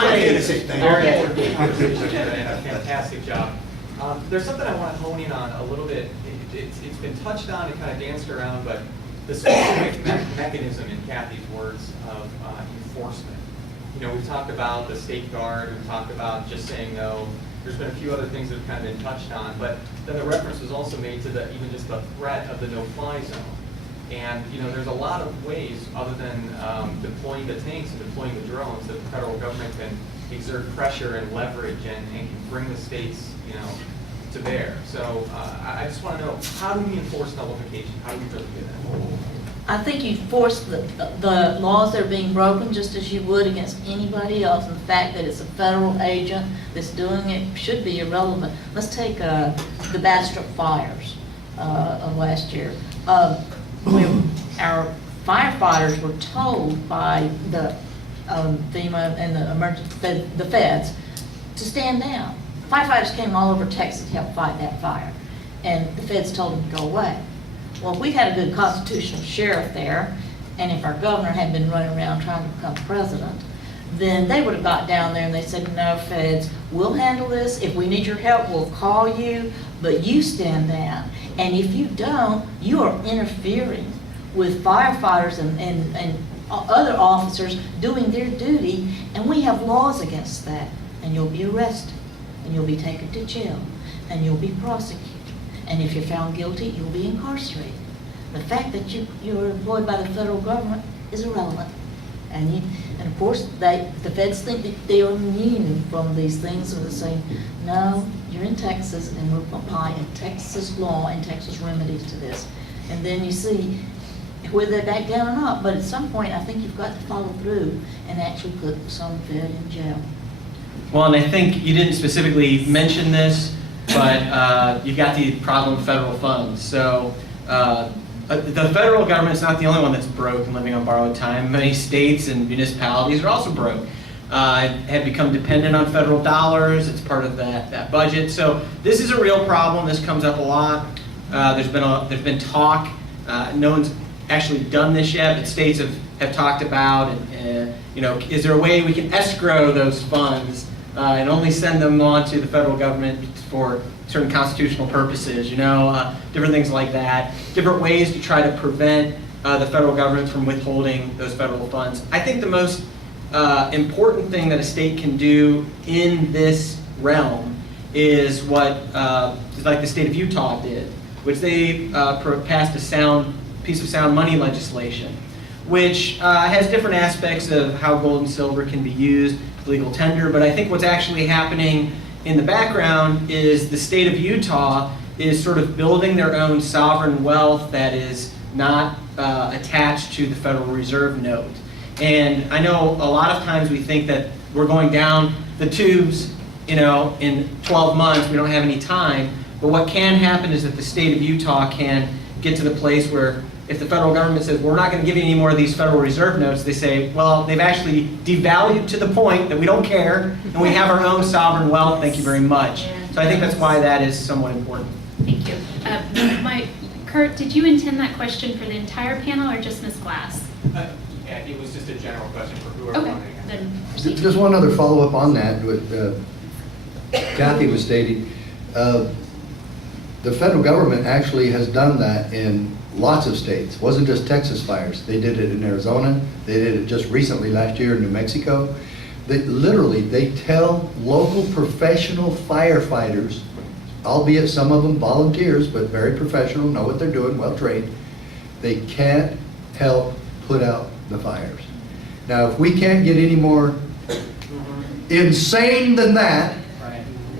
Very important conversation and a fantastic job. There's something I want to hone in on a little bit. It's been touched on and kind of danced around, but the specific mechanism, in Kathie's words, of enforcement. You know, we've talked about the state guard, we've talked about just saying no. There's been a few other things that have kind of been touched on, but then the reference was also made to the even just the threat of the no-fly zone. And you know, there's a lot of ways other than deploying the tanks and deploying the drones that the federal government can exert pressure and leverage and can bring the states, you know, to bear. So I just want to know, how do we enforce nullification? How do we really do that? I think you force the laws that are being broken just as you would against anybody else. And the fact that it's a federal agent that's doing it should be irrelevant. Let's take the Bastrop fires of last year. Our firefighters were told by the FEMA and the feds to stand down. Firefighters came all over Texas to help fight that fire, and the feds told them to go away. Well, if we had a good constitutional sheriff there, and if our governor had been running around trying to become president, then they would have got down there and they said, no, feds, we'll handle this. If we need your help, we'll call you, but you stand down. And if you don't, you are interfering with firefighters and other officers doing their duty, and we have laws against that. And you'll be arrested, and you'll be taken to jail, and you'll be prosecuted. And if you're found guilty, you'll be incarcerated. The fact that you're employed by the federal government is irrelevant. And of course, the feds think that they are immune from these things, so they're saying, no, you're in Texas, and we're applying Texas law and Texas remedies to this. And then you see whether they back down or not. But at some point, I think you've got to follow through and actually put some fed in jail. Well, and I think you didn't specifically mention this, but you've got the problem of federal funds. So the federal government's not the only one that's broke and living on borrowed time. Many states and municipalities are also broke. Have become dependent on federal dollars. It's part of that budget. So this is a real problem. This comes up a lot. There's been talk. No one's actually done this yet, but states have talked about, you know, is there a way we can escrow those funds and only send them on to the federal government for certain constitutional purposes, you know, different things like that, different ways to try to prevent the federal government from withholding those federal funds. I think the most important thing that a state can do in this realm is what, like the state of Utah did, which they passed a piece of sound money legislation, which has different aspects of how gold and silver can be used, legal tender, but I think what's actually happening in the background is the state of Utah is sort of building their own sovereign wealth that is not attached to the Federal Reserve note. And I know a lot of times we think that we're going down the tubes, you know, in 12 months, we don't have any time, but what can happen is that the state of Utah can get to the place where if the federal government says, we're not going to give you any more of these Federal Reserve notes, they say, well, they've actually devalued to the point that we don't care, and we have our own sovereign wealth, thank you very much. So I think that's why that is somewhat important. Thank you. Kurt, did you intend that question for the entire panel or just Ms. Glass? Yeah, it was just a general question for whoever Okay, wanted to then Just one other follow-up on that, what Kathie was stating. The federal government actually has done that in lots of states. It wasn't just Texas fires. They did it in Arizona. They did it just recently last year in New Mexico. They tell local professional firefighters, albeit some of them volunteers, but very professional, know what they're doing, well trained, they can't help put out the fires. Now, if we can't get any more insane than that,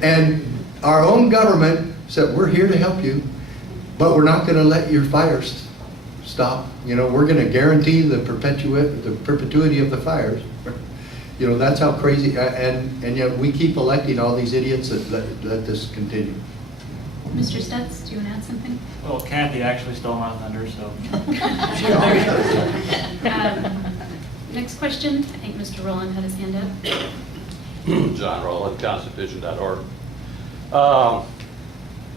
and our own government said, we're here to help you, but we're not going to let your fires stop. You know, we're going to guarantee the perpetuity of the fires. You know, that's how crazy, and yet we keep electing all these idiots that let this continue. Mr. Stutz, do you want to add something? Well, Kathie actually stole my thunder, so. Next question. I think Mr. Rowland had his hand up. John Rowland, Constitution.org.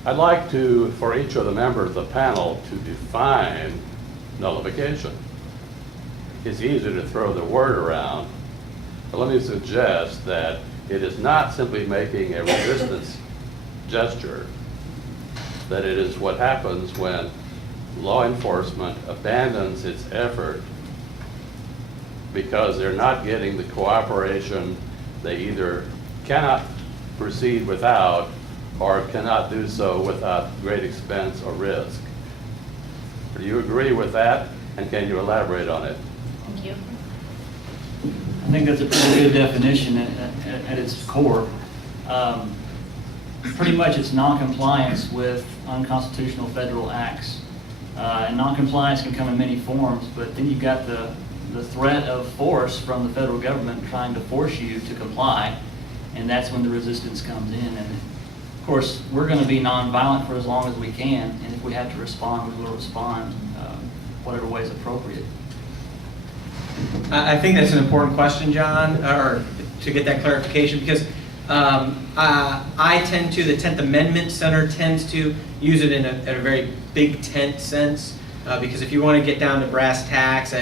I'd like for each of the members of the panel to define nullification. It's easy to throw the word around, But let me suggest that it is not simply making a resistance gesture, that it is what happens when law enforcement abandons its effort because they're not getting the cooperation they either cannot proceed without or cannot do so without great expense or risk. Do you agree with that, and can you elaborate on it? Thank you. I think that's a pretty good definition at its core. Pretty much it's noncompliance with unconstitutional federal acts. And noncompliance can come in many forms, but then you've got the threat of force from the federal government trying to force you to comply, and that's when the resistance comes in. And of course, we're going to be nonviolent for as long as we can, and if we have to respond, we will respond whatever way is appropriate. I think that's an important question, John, or to get that clarification, because I tend to, the 10th Amendment Center tends to use it in a very big tent sense, because if you want to get down to brass tacks,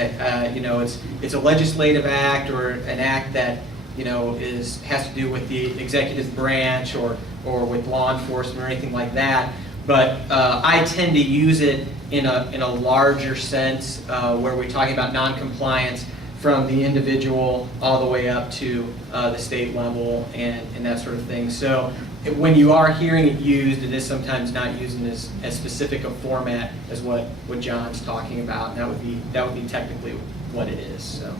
you know, it's a legislative act or an act that, you know, has to do with the executive branch or with law enforcement or anything like that. But I tend to use it in a larger sense, where we're talking about noncompliance from the individual all the way up to the state level and that sort of thing. So when you are hearing it used, it is sometimes not used in as specific a format as what John's talking about. And that would be technically what it is. So.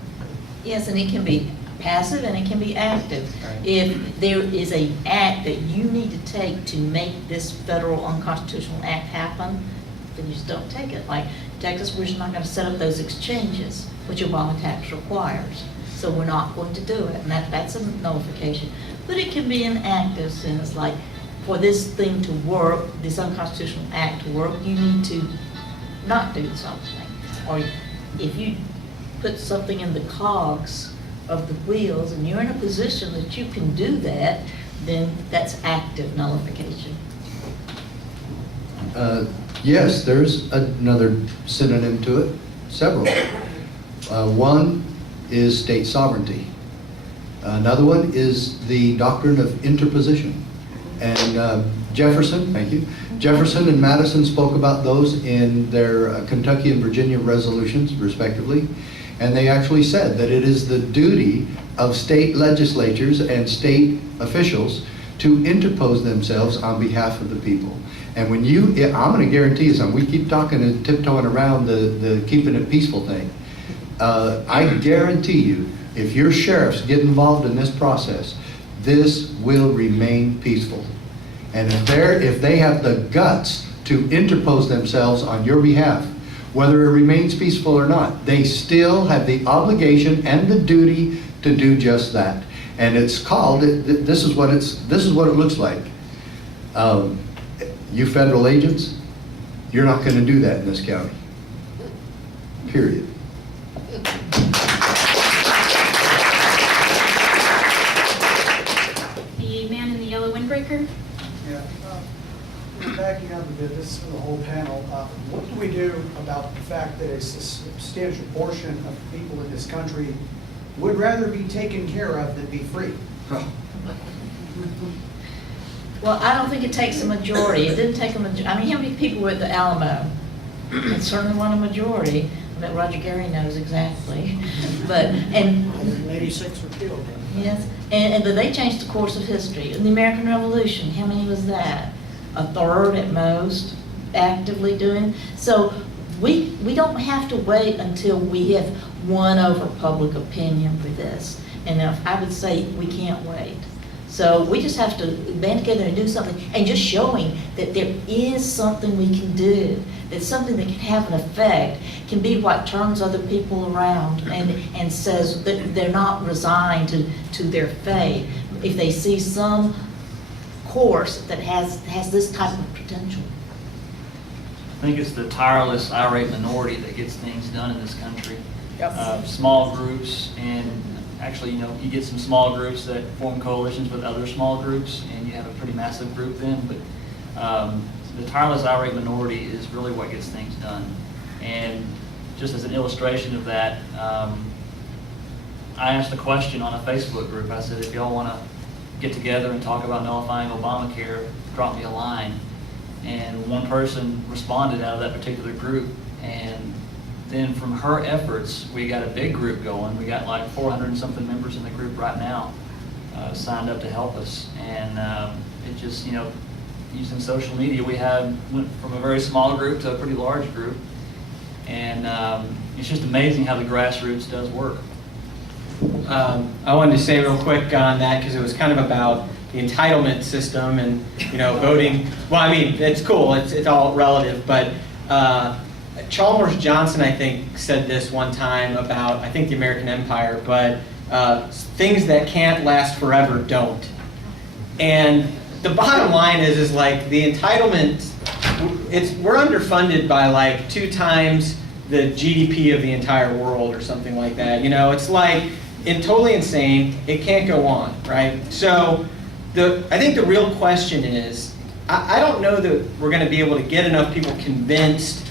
Yes, and it can be passive and it can be active. Right. If there is an act that you need to take to make this federal unconstitutional act happen, then you just don't take it. Like Texas, we're just not going to set up those exchanges, which Obama tax requires. So we're not going to do it, and that's a nullification. But it can be an active sense, like for this thing to work, this unconstitutional act to work, you need to not do something. Or if you put something in the cogs of the wheels and you're in a position that you can do that, then that's active nullification. Yes, there's another synonym to it, several. One is state sovereignty. Another one is the doctrine of interposition. And Jefferson, thank you, Jefferson and Madison spoke about those in their Kentucky and Virginia resolutions, respectively. And they actually said that it is the duty of state legislatures and state officials to interpose themselves on behalf of the people. And when I'm going to guarantee you something, we keep talking and tiptoeing around the keeping it peaceful thing. I guarantee you, if your sheriffs get involved in this process, this will remain peaceful. And if they have the guts to interpose themselves on your behalf, whether it remains peaceful or not, they still have the obligation and the duty to do just that. And it's called, this is what it looks like. You federal agents, you're not going to do that in this county. Period. The man in the yellow windbreaker. Yeah, backing up a bit, this is for the whole panel. What do we do about the fact that a substantial portion of people in this country would rather be taken care of than be free? Well, I don't think it takes a majority. It didn't take a majority. I mean, how many people were at the Alamo? It certainly wasn't a majority. I bet Roger Gary knows exactly. But, and 86 were killed. yes, and they changed the course of history. In the American Revolution, how many was that? A third at most, actively doing. So we don't have to wait until we have won over public opinion for this. And I would say we can't wait. So we just have to band together and do something, and just showing that there is something we can do, that something that can have an effect, can be what turns other people around and says that they're not resigned to their fate if they see some course that has this type of potential. I think it's the tireless, irate minority that gets things done in this country. Yep. Small groups, and actually, you know, you get some small groups that form coalitions with other small groups, and you have a pretty massive group then. But the tireless, irate minority is really what gets things done. And just as an illustration of that, I asked a question on a Facebook group. I said, if y'all want to get together and talk about nullifying Obamacare, drop me a line. And one person responded out of that particular group, and then from her efforts, we got a big group going. We got like 400 and something members in the group right now signed up to help us. And it just, you know, using social media, went from a very small group to a pretty large group. And it's just amazing how the grassroots does work. I wanted to say real quick on that because it was kind of about the entitlement system and, you know, voting. Well, I mean, it's cool. It's all relative. But Chalmers Johnson, I think, said this one time about, I think, the American Empire. But things that can't last forever don't. And the bottom line is like the entitlement. We're underfunded by like 2 times the GDP of the entire world or something like that. You know, it's like totally insane. It can't go on, right? So I think the real question is, I don't know that we're going to be able to get enough people convinced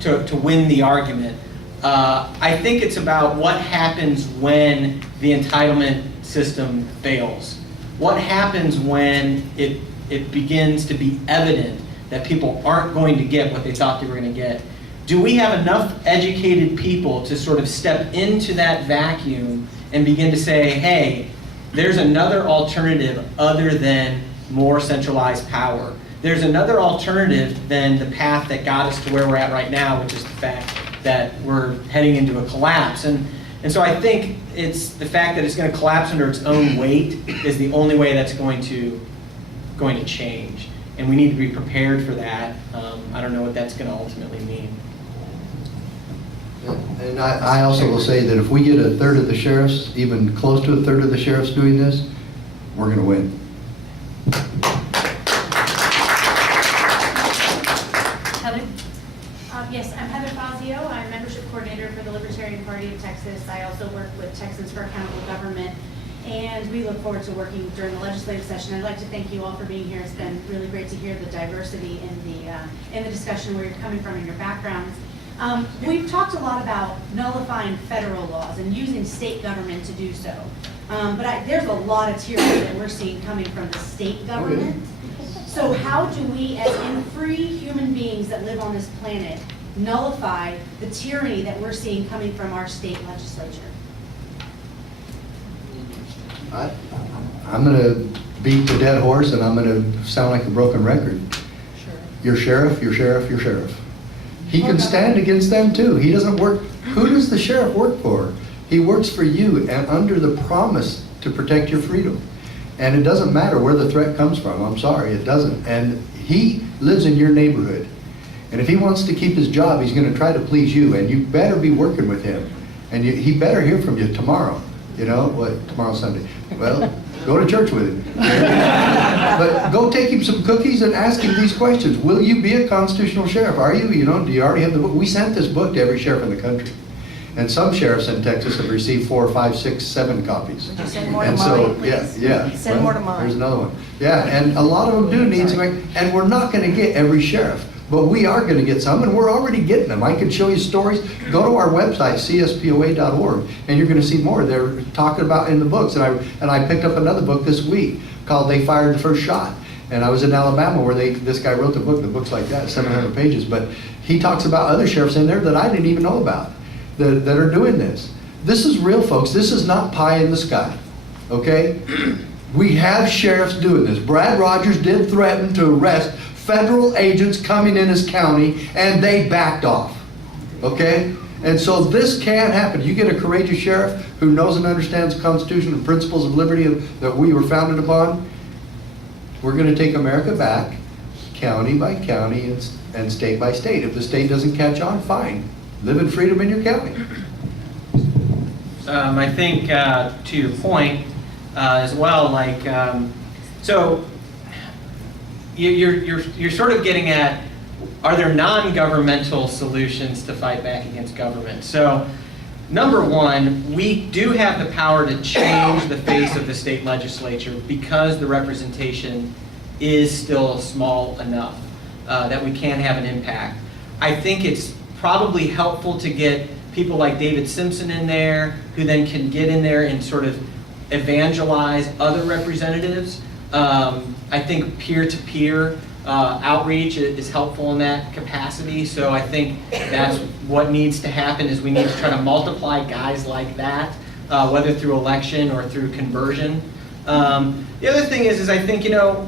to win the argument. I think it's about what happens when the entitlement system fails. What happens when it begins to be evident that people aren't going to get what they thought they were going to get? Do we have enough educated people to sort of step into that vacuum and begin to say, hey, there's another alternative other than more centralized power. There's another alternative than the path that got us to where we're at right now, which is the fact that we're heading into a collapse. And so I think it's the fact that it's going to collapse under its own weight is the only way that's going to change. And we need to be prepared for that. I don't know what that's going to ultimately mean. And I also will say that if we get a third of the sheriffs, even close to a third of the sheriffs doing this, we're going to win. Heather? Yes, I'm Heather Fazio. I'm membership coordinator for the Libertarian Party of Texas. I also work with Texans for Accountable Government, and we look forward to working during the legislative session. I'd like to thank you all for being here. It's been really great to hear the diversity in the discussion, where you're coming from in your backgrounds. We've talked a lot about nullifying federal laws and using state government to do so. But there's a lot of tyranny that we're seeing coming from the state government. So how do we, as free human beings that live on this planet, nullify the tyranny that we're seeing coming from our state legislature? I'm going to beat the dead horse, and I'm going to sound like a broken record. Sure. Your sheriff, your sheriff, your sheriff. He can stand against them too. He doesn't work. Who does the sheriff work for? He works for you and under the promise to protect your freedom. And it doesn't matter where the threat comes from. I'm sorry, it doesn't. And he lives in your neighborhood. And if he wants to keep his job, he's going to try to please you. And you better be working with him. And he better hear from you tomorrow. You know, what, tomorrow's Sunday. Well, go to church with him. But go take him some cookies and ask him these questions. Will you be a constitutional sheriff? Are you? You know, do you already have the book? We sent this book to every sheriff in the country. And some sheriffs in Texas have received 4, 5, 6, 7 copies. Would you send more to And so, mine, please? yeah. Send more to mine. There's another one. Yeah, and a lot of them do need some, and we're not going to get every sheriff, but we are going to get some, and we're already getting them. I can show you stories. Go to our website, cspoa.org, and you're going to see more. They're talking about in the books, and I picked up another book this week called "They Fired the First Shot." And I was in Alabama where this guy wrote the book. The book's like that, 700 pages, but he talks about other sheriffs in there that I didn't even know about that are doing this. This is real, folks. This is not pie in the sky, okay? We have sheriffs doing this. Brad Rogers did threaten to arrest federal agents coming in his county, and they backed off, okay? And so this can happen. You get a courageous sheriff who knows and understands the Constitution and principles of liberty that we were founded upon. We're going to take America back, county by county and state by state. If the state doesn't catch on, fine. Live in freedom in your county. I think to your point as well, like so you're sort of getting at, are there non-governmental solutions to fight back against government? So number one, we do have the power to change the face of the state legislature because the representation is still small enough that we can have an impact. I think it's probably helpful to get people like David Simpson in there, who then can get in there and sort of evangelize other representatives. I think peer-to-peer outreach is helpful in that capacity. So I think that's what needs to happen, is we need to try to multiply guys like that, whether through election or through conversion. The other thing is I think, Antonio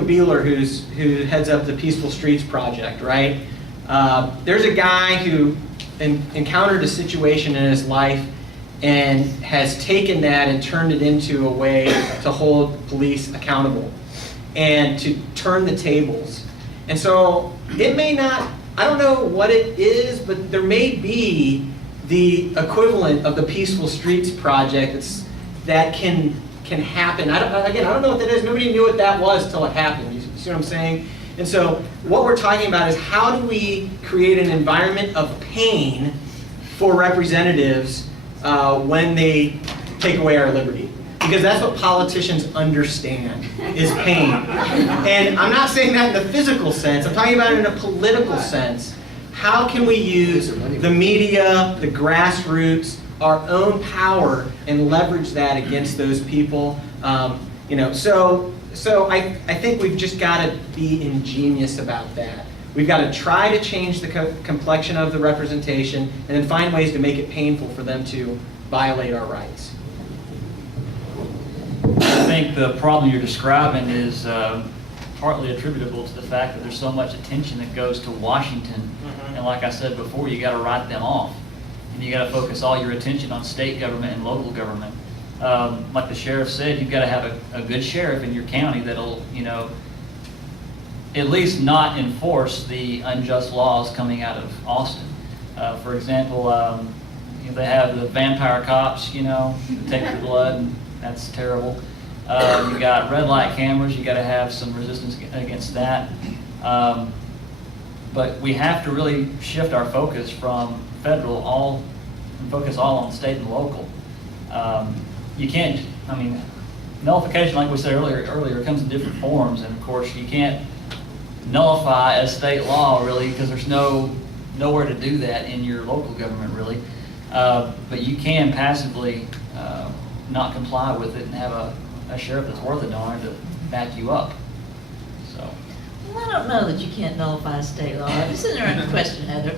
Beeler, who heads up the Peaceful Streets Project, right? There's a guy who encountered a situation in his life and has taken that and turned it into a way to hold police accountable and to turn the tables. And so it may not, I don't know what it is, but there may be the equivalent of the Peaceful Streets Project that can happen. I don't know what that is. Nobody knew what that was till it happened. You see what I'm saying? And so what we're talking about is, how do we create an environment of pain for representatives when they take away our liberty? Because that's what politicians understand, is pain. And I'm not saying that in the physical sense. I'm talking about it in a political sense. How can we use the media, the grassroots, our own power, and leverage that against those people? So I think we've just got to be ingenious about that. We've got to try to change the complexion of the representation, and then find ways to make it painful for them to violate our rights. I think the problem you're describing is partly attributable to the fact that there's so much attention that goes to Washington. And like I said before, you got to write them off. And you got to focus all your attention on state government and local government. Like the sheriff said, you've got to have a good sheriff in your county that'll, at least not enforce the unjust laws coming out of Austin. For example, they have the vampire cops, that take your blood, and that's terrible. You got red light cameras. You got to have some resistance against that. But we have to really shift our focus from federal and focus all on state and local. You can't, nullification, like we said earlier, comes in different forms, and of course you can't nullify a state law really, because there's nowhere to do that in your local government really. But you can passively not comply with it and have a sheriff that's worth a darn to back you up. So. Well, I don't know that you can't nullify a state law. This isn't a question, Heather.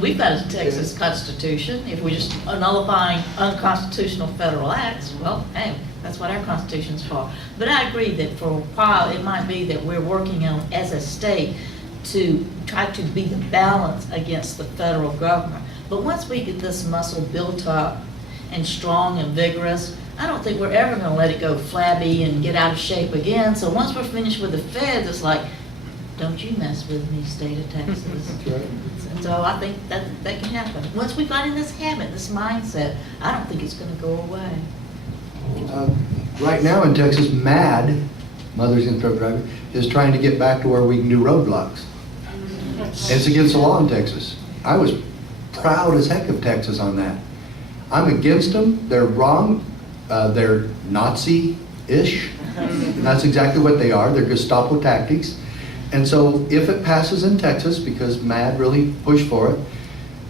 We've got a Texas Constitution. If we just are nullifying unconstitutional federal acts, well, hey, that's what our Constitution's for. But I agree that for a while it might be that we're working on, as a state, to try to be the balance against the federal government. But once we get this muscle built up and strong and vigorous, I don't think we're ever going to let it go flabby and get out of shape again. So once we're finished with the feds, it's like, don't you mess with me, state of Texas. That's right. And so I think that can happen. Once we find in this habit, this mindset, I don't think it's going to go away. Right now in Texas, MAD, Mothers in Truck Driving, is trying to get back to where we can do roadblocks. It's against the law in Texas. I was proud as heck of Texas on that. I'm against them. They're wrong. They're Nazi-ish. That's exactly what they are. They're Gestapo tactics. And so if it passes in Texas, because MAD really pushed for it,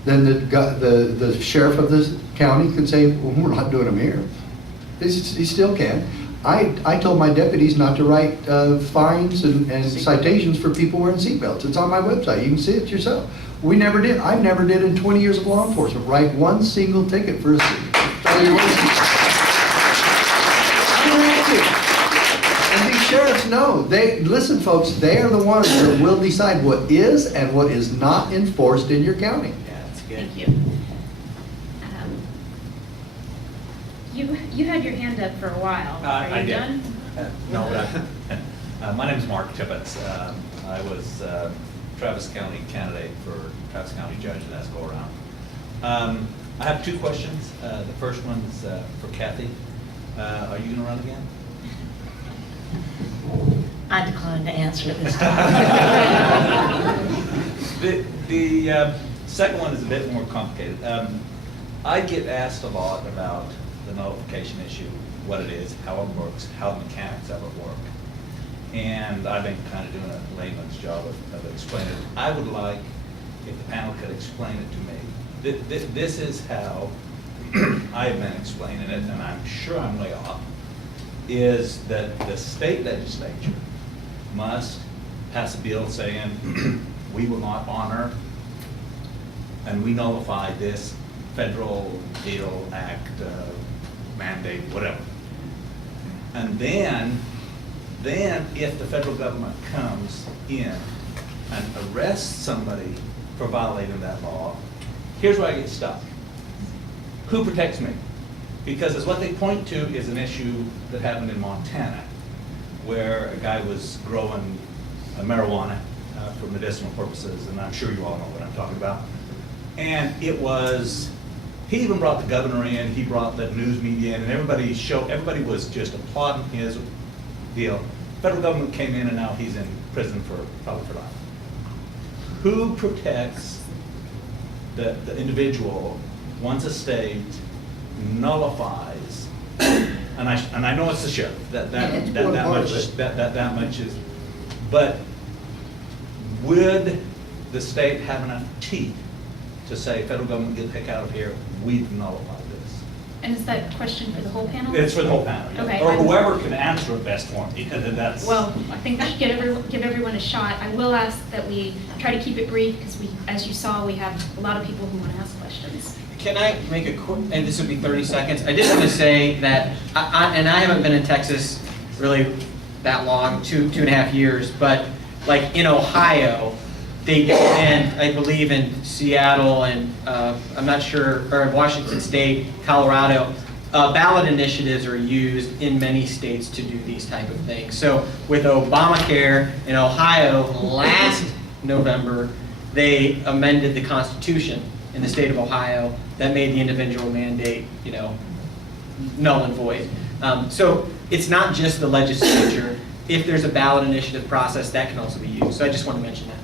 then the sheriff of this county can say, well, we're not doing them here. He still can. I told my deputies not to write fines and citations for people wearing seatbelts. It's on my website. You can see it yourself. We never did. I never did in 20 years of law enforcement write one single ticket for a seat. And these sheriffs know. Listen, folks, they are the ones that will decide what is and what is not enforced in your county. Yeah, that's good. Thank you. You had your hand up for a while. Are you I did. done? No, but my name is Mark Tippett. I was Travis County candidate for Travis County judge last go around. I have two questions. The first one is for Kathie. Are you going to run again? I decline to answer it this time. The second one is a bit more complicated. I get asked a lot about the nullification issue, what it is, how it works, how the mechanics of it work. And I've been kind of doing a layman's job of explaining it. I would like if the panel could explain it to me. This is how I've been explaining it, and I'm sure I'm way off, is that the state legislature must pass a bill saying, we will not honor and we nullify this federal bill, act, mandate, whatever. And then if the federal government comes in and arrests somebody for violating that law, here's where I get stuck. Who protects me? Because as what they point to is an issue that happened in Montana, where a guy was growing marijuana for medicinal purposes, and I'm sure you all know what I'm talking about. And it was, he even brought the governor in, he brought the news media in, and everybody was just applauding his deal. Federal government came in and now he's in prison probably for life. Who protects the individual once a state nullifies, and I know it's the sheriff, that much is, but would the state have enough teeth to say, federal government, get the heck out of here, we've nullified this? And is that question for the whole panel? It's for the whole panel, yeah. Okay. Or whoever can answer it best for me, and that's. Well, I think I should give everyone a shot. I will ask that we try to keep it brief, because as you saw, we have a lot of people who want to ask questions. Can I make a quick, and this would be 30 seconds. I did want to say that, I haven't been in Texas really that long, two and a half years, but like in Ohio, they and I believe in Seattle and I'm not sure, or in Washington State, Colorado, ballot initiatives are used in many states to do these type of things. So with Obamacare in Ohio last November, they amended the Constitution in the state of Ohio that made the individual mandate, null and void. So it's not just the legislature. If there's a ballot initiative process, that can also be used. So I just want to mention that.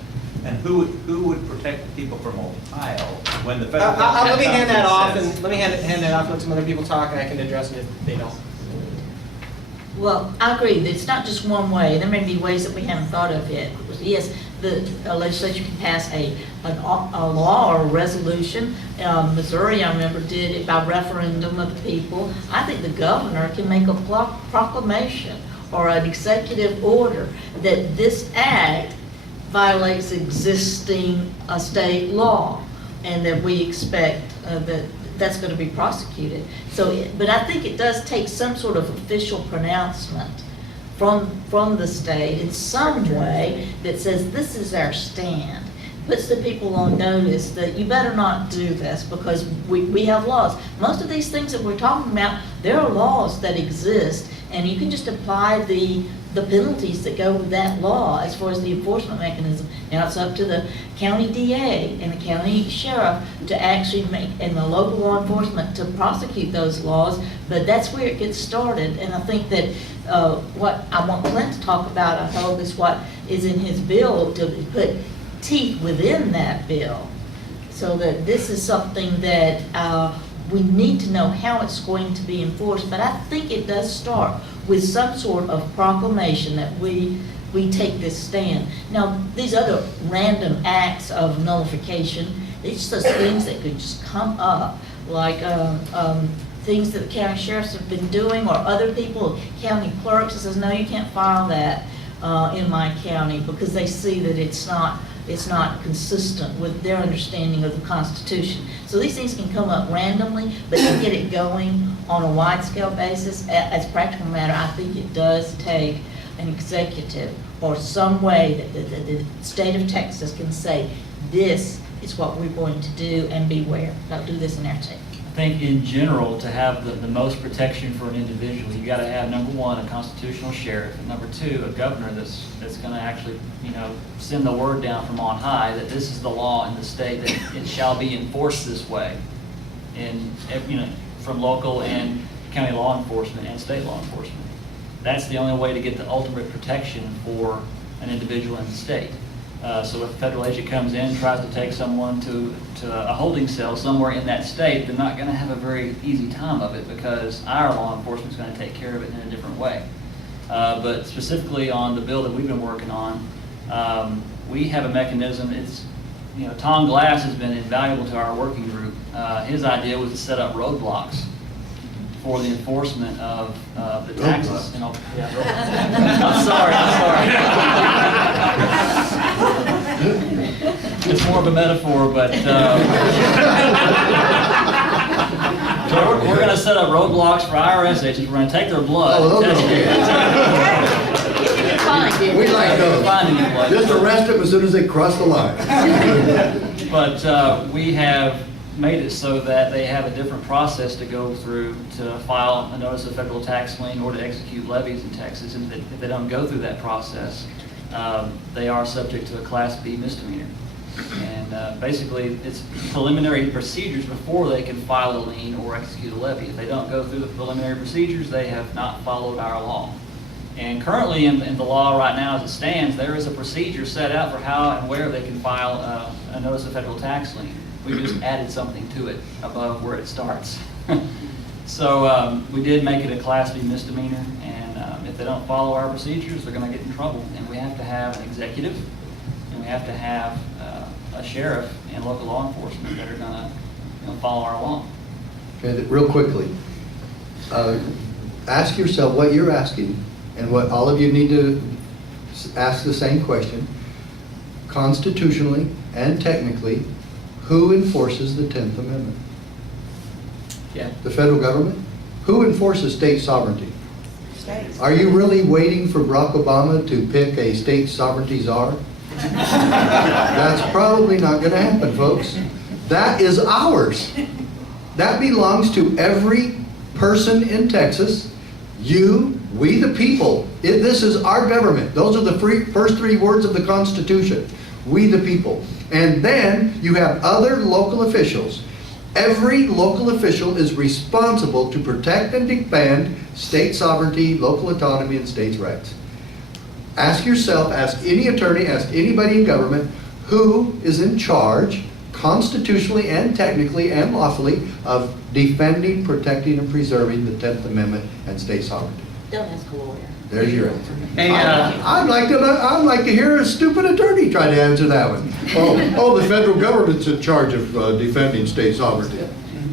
And who would protect the people from Ohio when the federal government? Let me hand that off, says- and let me hand that off. Let some other people talk, and I can address it if they don't. Well, I agree, that it's not just one way, there may be ways that we haven't thought of yet. Yes, the legislature can pass a law or a resolution. Missouri, I remember, did it by referendum of the people. I think the governor can make a proclamation or an executive order that this act violates existing state law, and that we expect that's going to be prosecuted. So, but I think it does take some sort of official pronouncement from the state in some way that says this is our stand, puts the people on notice that you better not do this because we have laws. Most of these things that we're talking about, there are laws that exist, and you can just apply the penalties that go with that law as far as the enforcement mechanism. Now it's up to the county DA and the county sheriff to actually and the local law enforcement to prosecute those laws, but that's where it gets started. And I think that what I want Clint to talk about, I hope, is what is in his bill to put teeth within that bill, so that this is something that we need to know how it's going to be enforced. But I think it does start with some sort of proclamation that we take this stand. Now, these other random acts of nullification, it's just things that could just come up, like things that the county sheriffs have been doing, or other people, county clerks, that says, no, you can't file that in my county, because they see that it's not consistent with their understanding of the Constitution. So these things can come up randomly, but to get it going on a wide-scale basis, as a practical matter, I think it does take an executive or some way that the state of Texas can say, this is what we're going to do, and beware, don't do this in our state. I think in general, to have the most protection for an individual, you gotta have, number one, a constitutional sheriff, and number two, a governor that's gonna actually, send the word down from on high that this is the law in the state, that it shall be enforced this way. And, from local and county law enforcement and state law enforcement. That's the only way to get the ultimate protection for an individual in the state. So if a federal agent comes in, tries to take someone to a holding cell somewhere in that state, they're not going to have a very easy time of it, because our law enforcement is going to take care of it in a different way. But specifically on the bill that we've been working on, we have a mechanism. It's Tom Glass has been invaluable to our working group. His idea was to set up roadblocks for the enforcement of the taxes. And I'm sorry. It's more of a metaphor, but so we're going to set up roadblocks for IRS agents. We're going to take their blood. Oh, and test okay. it. Find it. We like those. Find any blood. Just arrest them as soon as they cross the line. But we have made it so that they have a different process to go through to file a notice of federal tax lien or to execute levies in Texas. And if they don't go through that process, they are subject to a Class B misdemeanor. And basically, it's preliminary procedures before they can file a lien or execute a levy. If they don't go through the preliminary procedures, they have not followed our law. And currently in the law right now as it stands, there is a procedure set out for how and where they can file a notice of federal tax lien. We just added something to it above where it starts. So we did make it a Class B misdemeanor, and if they don't follow our procedures, they're going to get in trouble. And we have to have an executive, and we have to have a sheriff and local law enforcement that are going to follow our law. Okay, real quickly, ask yourself what you're asking, and what all of you need to ask the same question. Constitutionally and technically, who enforces the 10th Amendment? Yeah. The federal government? Who enforces state sovereignty? Are you really waiting for Barack Obama to pick a state sovereignty czar? That's probably not going to happen, folks. That is ours. That belongs to every person in Texas. You, we the people. This is our government. Those are the first three words of the Constitution. We the people. And then you have other local officials. Every local official is responsible to protect and defend state sovereignty, local autonomy, and states' rights. Ask yourself, ask any attorney, ask anybody in government, who is in charge, constitutionally and technically and lawfully, of defending, protecting, and preserving the 10th Amendment and state sovereignty. Don't ask a lawyer. There's your answer. Hey, I'd like to hear a stupid attorney try to answer that one. Oh, the federal government's in charge of defending state sovereignty.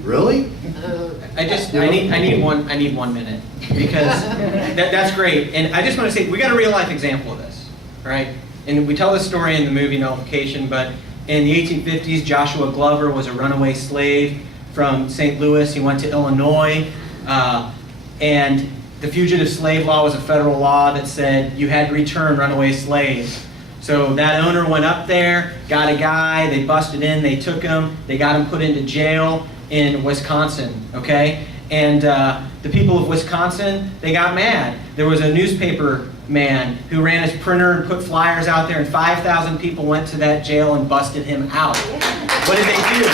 Really? I need 1 minute, because that's great. And I just want to say, we got a real life example of this, right? And we tell this story in the movie Nullification, but in the 1850s, Joshua Glover was a runaway slave from St. Louis. He went to Illinois, and the fugitive slave law was a federal law that said you had to return runaway slaves. So that owner went up there, got a guy, they busted in, they took him, they got him put into jail in Wisconsin, okay? And the people of Wisconsin, they got mad. There was a newspaper man who ran his printer and put flyers out there, and 5,000 people went to that jail and busted him out. What did they do?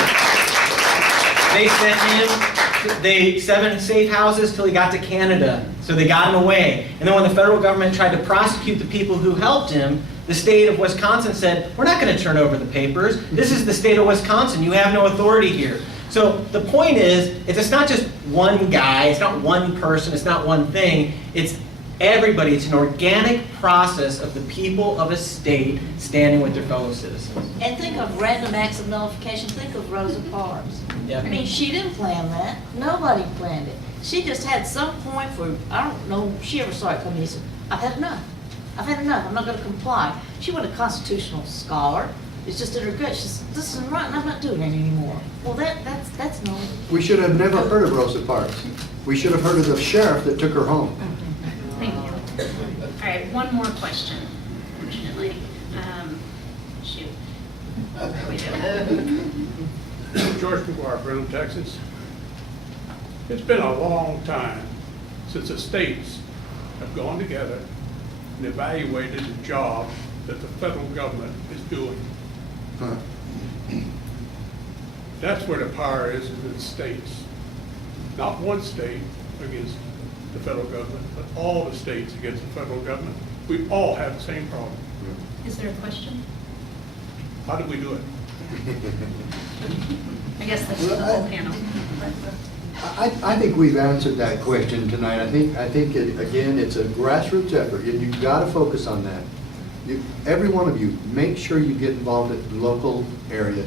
They sent him 7 safe houses till he got to Canada. So they got him away. And then when the federal government tried to prosecute the people who helped him, the state of Wisconsin said, we're not going to turn over the papers. This is the state of Wisconsin. You have no authority here. So the point is, it's not just one guy, it's not one person, it's not one thing, it's everybody. It's an organic process of the people of a state standing with their fellow citizens. And think of random acts of nullification. Think of Rosa Parks. Yep. I mean, she didn't plan that. Nobody planned it. She just had some point for, I don't know, she ever saw it coming. He said, I've had enough. I've had enough. I'm not going to comply. She was a constitutional scholar. It's just in her gut. She said, this isn't right, and I'm not doing it anymore. Well, that's no. We should have never heard of Rosa Parks. We should have heard of the sheriff that took her home. Thank you. All right, one more question, unfortunately. Shoot. There we go. George McGuire, Brenham, Texas. It's been a long time since the states have gone together and evaluated the job that the federal government is doing. Huh. That's where the power is in the states. Not one state against the federal government, but all the states against the federal government. We all have the same problem. Is there a question? How do we do it? I guess that's the whole panel. I think we've answered that question tonight. I think again, it's a grassroots effort, and you've got to focus on that. every one of you, make sure you get involved at the local area,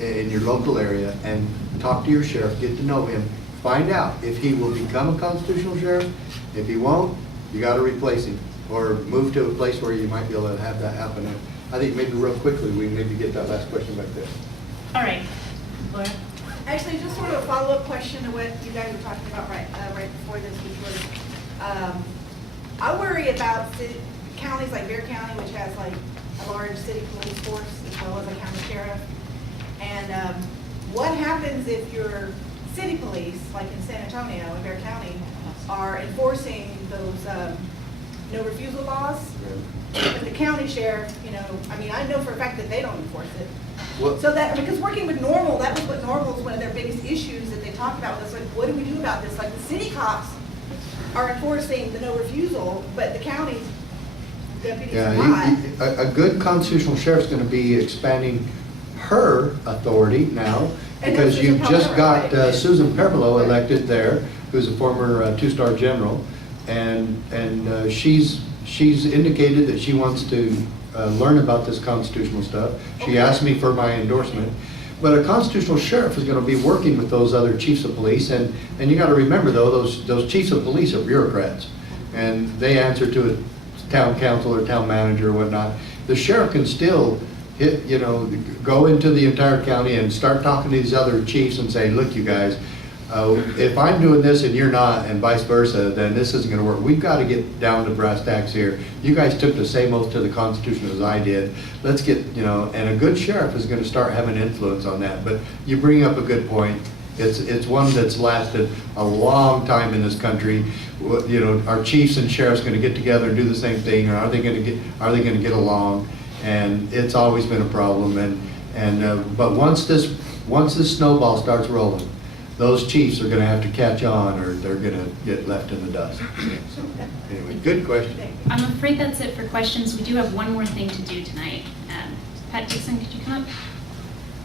in your local area, and talk to your sheriff, get to know him, find out if he will become a constitutional sheriff. If he won't, you got to replace him, or move to a place where you might be able to have that happen. And I think maybe real quickly, we maybe get that last question back there. All right, Laura? Actually, just sort of a follow-up question to what you guys were talking about right before this, which was, I worry about counties like Bear County, which has like a large city police force as well as a county sheriff. And what happens if your city police, like in San Antonio and Bear County, are enforcing those no refusal laws? But the county sheriff, I mean, I know for a fact that they don't enforce it. Well, So that, because working with Normal, that was what Normal is one of their biggest issues that they talked about with us, like, what do we do about this? Like, the city cops are enforcing the no refusal, but the county deputies are not. A good constitutional sheriff's gonna be expanding her authority now, And because Susan you've just got Pamela, right? Susan Perbelow elected there, who's a former two-star general, and she's indicated that she wants to learn about this constitutional stuff. She asked me for my endorsement. But a constitutional sheriff is going to be working with those other chiefs of police, and you got to remember though, those chiefs of police are bureaucrats, and they answer to a town council or town manager or whatnot. The sheriff can still go into the entire county and start talking to these other chiefs and say, look, you guys, if I'm doing this and you're not, and vice versa, then this isn't going to work. We've got to get down to brass tacks here. You guys took the same oath to the Constitution as I did. Let's get, and a good sheriff is going to start having influence on that. But you bring up a good point. It's one that's lasted a long time in this country. Our chiefs and sheriffs going to get together and do the same thing, or are they going to get along? And it's always been a problem. But once this snowball starts rolling, those chiefs are going to have to catch on, or they're going to get left in the dust. So, anyway, good question. I'm afraid that's it for questions. We do have one more thing to do tonight. Pat Dixon, could you come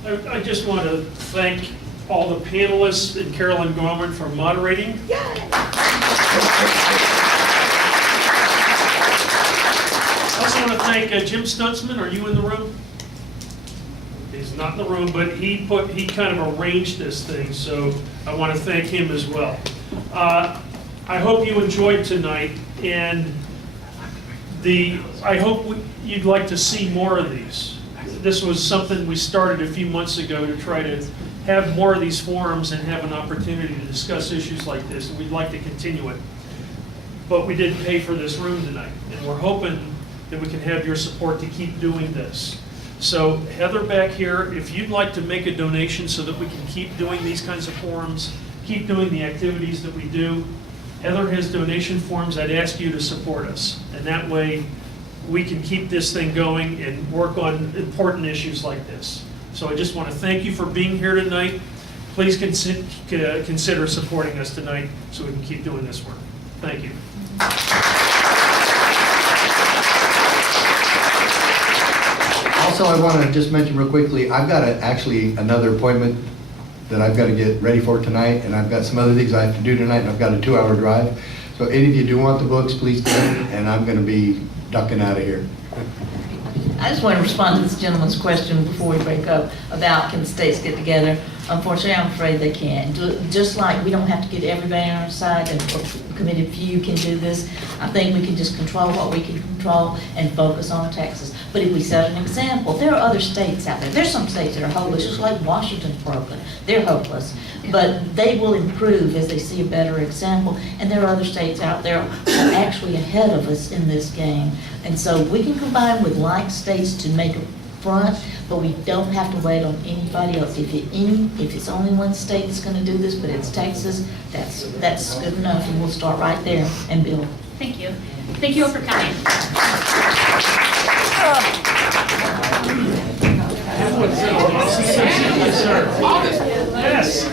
up? I just want to thank all the panelists and Carolyn Gorman for moderating. I also want to thank Jim Stutzman. Are you in the room? He's not in the room, but he kind of arranged this thing, so I want to thank him as well. I hope you enjoyed tonight, and I hope you'd like to see more of these. This was something we started a few months ago to try to have more of these forums and have an opportunity to discuss issues like this, and we'd like to continue it. But we didn't pay for this room tonight, and we're hoping that we can have your support to keep doing this. So Heather back here, if you'd like to make a donation so that we can keep doing these kinds of forums, keep doing the activities that we do, Heather has donation forms. I'd ask you to support us. And that way we can keep this thing going and work on important issues like this. So I just want to thank you for being here tonight. Please consider supporting us tonight so we can keep doing this work. Thank you. Also, I want to just mention real quickly, I've got actually another appointment that I've got to get ready for tonight, and I've got some other things I have to do tonight, and I've got a 2-hour drive. So any of you do want the books, please do, and I'm going to be ducking out of here. I just want to respond to this gentleman's question before we break up about can the states get together. Unfortunately, I'm afraid they can't. Just like we don't have to get everybody on our side, and a committed few can do this. I think we can just control what we can control and focus on Texas. But if we set an example, there are other states out there. There's some states that are hopeless, just like Washington's broken. They're hopeless. But they will improve as they see a better example. And there are other states out there who are actually ahead of us in this game. And so we can combine with like states to make a front, but we don't have to wait on anybody else. If it's only one state that's going to do this, but it's Texas, that's good enough, and we'll start right there and build. Thank you. Thank you all for coming. Yes.